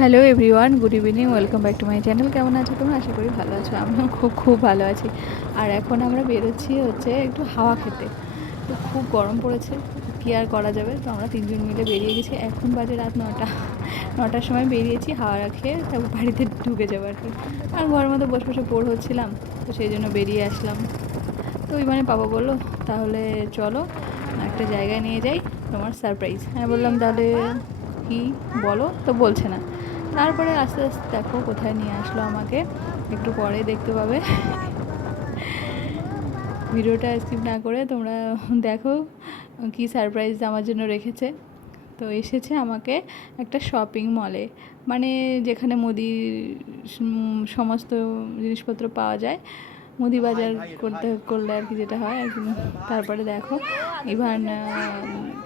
Hello everyone, good evening, welcome back to my channel. কেমন আছো তোমরা? আশা করি ভালো আছো। আমিও খুব ভালো আছি। আর এখন আমরা বেরোচ্ছি হচ্ছে একটু হাওয়া খেতে। তো খুব গরম পড়েছে, কী আর করা যাবে। তো আমরা তিনজন মিলে বেরিয়ে গেছি। এখন বাজে রাত 9টার সময় বেরিয়েছি হাওয়া খেয়ে, তারপর বাড়িতে ঢুকে যাবো আর কি। আর ঘরের মধ্যে বসে বসে বোর হচ্ছিলাম, তো সেই জন্য বেরিয়ে আসলাম। তো মানে পাপা বললো তাহলে চলো একটা জায়গায় নিয়ে যাই, তোমার সারপ্রাইজ। আমি বললাম তাহলে কি বলো, তো বলছে না। তারপরে আস্তে আস্তে দেখো কোথায় নিয়ে আসলো আমাকে, একটু পরে দেখতে পাবে। ভিডিওটা স্কিপ না করে তোমরা দেখো কি সারপ্রাইজ আমার জন্য রেখেছে। তো এসেছে আমাকে একটা শপিং মলে, মানে যেখানে মুদির সমস্ত জিনিসপত্র পাওয়া যায়, মুদি বাজার করলে আর কি যেটা হয় আর কি। তারপরে দেখো ইভান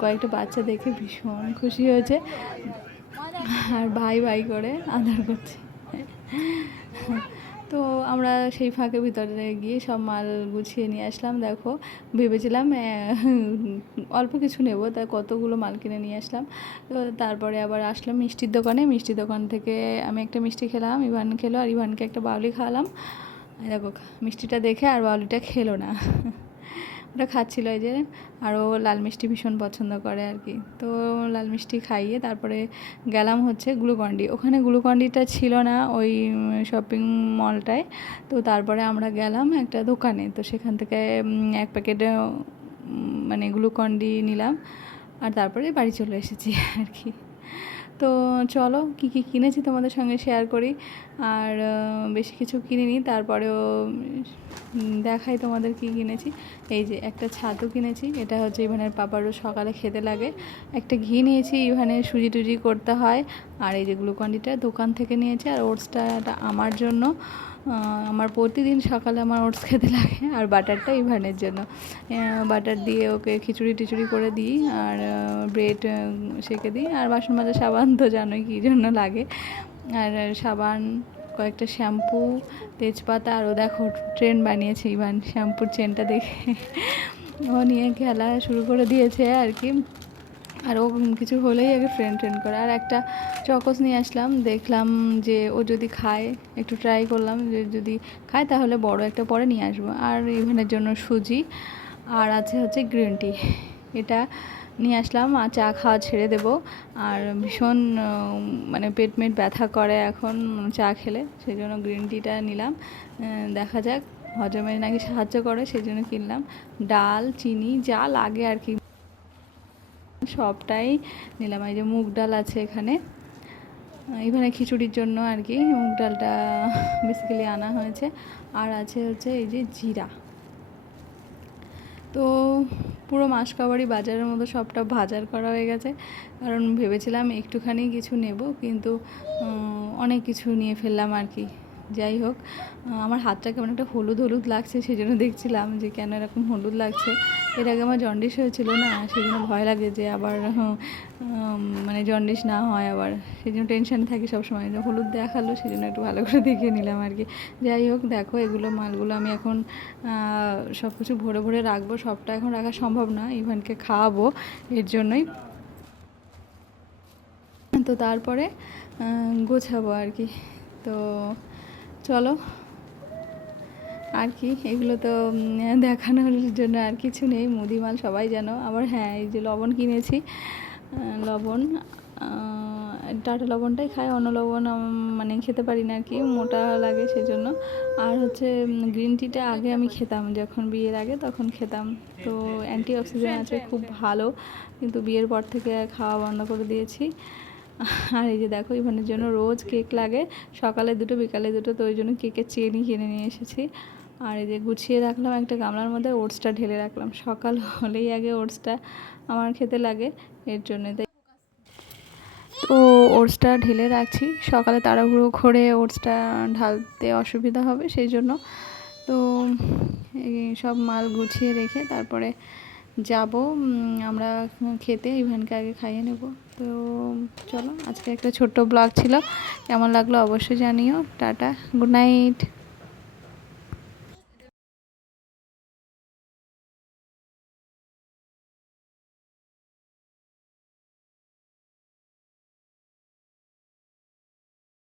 কয়েকটা বাচ্চা দেখে ভীষণ খুশি হয়েছে, আর ভাই ভাই করে আদর করছে। তো আমরা সেই ফাঁকে ভিতরে গিয়ে সব মাল গুছিয়ে নিয়ে আসলাম। দেখো ভেবেছিলাম অল্প কিছু নেব, তাই কতগুলো মাল কিনে নিয়ে আসলাম। তো তারপরে আবার আসলাম মিষ্টির দোকানে। মিষ্টির দোকান থেকে আমি একটা মিষ্টি খেলাম, ইভান খেলো, আর ইভানকে একটা বাউলি খাওয়ালাম। দেখো মিষ্টিটা দেখে আর বাউলিটা খেলো না, ওটা খাচ্ছিল এই যে। আরও লাল মিষ্টি ভীষণ পছন্দ করে আর কি। তো লাল মিষ্টি খাইয়ে তারপরে গেলাম হচ্ছে গ্লুকন্ডি। ওখানে গ্লুকন্ডিটা ছিল না ওই শপিং মলটায়। তো তারপরে আমরা গেলাম একটা দোকানে, তো সেখান থেকে এক প্যাকেট মানে গ্লুকন্ডি নিলাম, আর তারপরে বাড়ি চলে এসেছি আর কি। তো চলো কী কী কিনেছি তোমাদের সঙ্গে শেয়ার করি। আর বেশি কিছু কিনিনি, তারপরেও দেখাই তোমাদের কী কিনেছি। এই যে একটা ছাতু কিনেছি, এটা হচ্ছে ইভানের পাপারও সকালে খেতে লাগে। একটা ঘি নিয়েছি, ইভানের সুজি টুজি করতে হয়। আর এই যে গ্লুকন্ডিটা দোকান থেকে নিয়েছি, আর ওটসটা আমার জন্য। আমার প্রতিদিন সকালে আমার ওটস খেতে লাগে। আর বাটারটা ইভানের জন্য, বাটার দিয়ে ওকে খিচুড়ি টিচুড়ি করে দিই, আর ব্রেড সেঁকে দিই। আর বাসন মাজা সাবান তো জানোই কী জন্য লাগে, আর সাবান, কয়েকটা শ্যাম্পু, তেজপাতা। আরও দেখো ট্রেন বানিয়েছে ইভান, শ্যাম্পুর চেনটা দেখে ও নিয়ে খেলা শুরু করে দিয়েছে আর কি। আর ও কিছু হলেই আগে ট্রেন করে। আর একটা চকোস নিয়ে আসলাম, দেখলাম যে ও যদি খায়, একটু ট্রাই করলাম যে যদি খায় তাহলে বড় একটা পরে নিয়ে আসবো। আর ইভানের জন্য সুজি, আর আছে হচ্ছে গ্রিন টি, এটা নিয়ে আসলাম। আর চা খাওয়া ছেড়ে দেবো, আর ভীষণ মানে পেট ব্যথা করে এখন চা খেলে, সেই জন্য গ্রিন টিটা নিলাম। দেখা যাক, হজমে নাকি সাহায্য করে, সেই জন্য কিনলাম। ডাল, চিনি, যা লাগে আর কি সবটাই নিলাম। এই যে মুগ ডাল আছে এখানে, এখানে খিচুড়ির জন্য আর কি মুগ ডালটা বেসিক্যালি আনা হয়েছে। আর আছে হচ্ছে এই যে জিরা। তো পুরো মাসকাবাড়ি বাজারের মতো সবটা বাজার করা হয়ে গেছে, কারণ ভেবেছিলাম একটুখানি কিছু নেব, কিন্তু অনেক কিছু নিয়ে ফেললাম আর কি। যাই হোক, আমার হাতটা কেমন একটা হলুদ হলুদ লাগছে, সেই জন্য দেখছিলাম যে কেন এরকম হলুদ লাগছে। এর আগে আমার জন্ডিস হয়েছিল না, সেই জন্য ভয় লাগে যে আবার মানে জন্ডিস না হয় আবার, সেই জন্য টেনশানে থাকি সবসময়। হলুদ দেখালো, সেই জন্য একটু ভালো করে দেখিয়ে নিলাম আর কি। যাই হোক, দেখো এগুলো মালগুলো আমি এখন সব কিছু ভরে ভরে রাখবো। সবটা এখন রাখা সম্ভব না, ইভানকে খাওয়াবো, এর জন্যই। তো তারপরে গোছাবো আর কি। তো চলো, আর কি এগুলো তো দেখানোর জন্য আর কিছু নেই, মুদিমাল সবাই জানো। আবার হ্যাঁ, এই যে লবণ কিনেছি, লবণ টাটা লবণটাই খাই, অন্য লবণ মানে খেতে পারি না আর কি, মোটা লাগে সেজন্য। আর হচ্ছে গ্রিন টিটা আগে আমি খেতাম, যখন বিয়ের আগে তখন খেতাম। তো অ্যান্টি অক্সিডেন্ট আছে, খুব ভালো, কিন্তু বিয়ের পর থেকে খাওয়া বন্ধ করে দিয়েছি। আর এই যে দেখো ইভানের জন্য রোজ কেক লাগে, সকালে দুটো বিকালে দুটো, তো ওই জন্য কেকের চেনই কিনে নিয়ে এসেছি। আর এই যে গুছিয়ে রাখলাম একটা গামলার মধ্যে, ওটসটা ঢেলে রাখলাম, সকাল হলেই আগে ওটসটা আমার খেতে লাগে, এর জন্য। তাই তো ওটসটা ঢেলে রাখছি, সকালে তাড়াহুড়ো করে ওটসটা ঢালতে অসুবিধা হবে সেই জন্য। তো এই সব মাল গুছিয়ে রেখে তারপরে যাব আমরা খেতে, ইভানকে আগে খাইয়ে নেব। তো চলো, আজকে একটা ছোট্ট ব্লগ ছিল, কেমন লাগলো অবশ্যই জানিও। Tata, good night.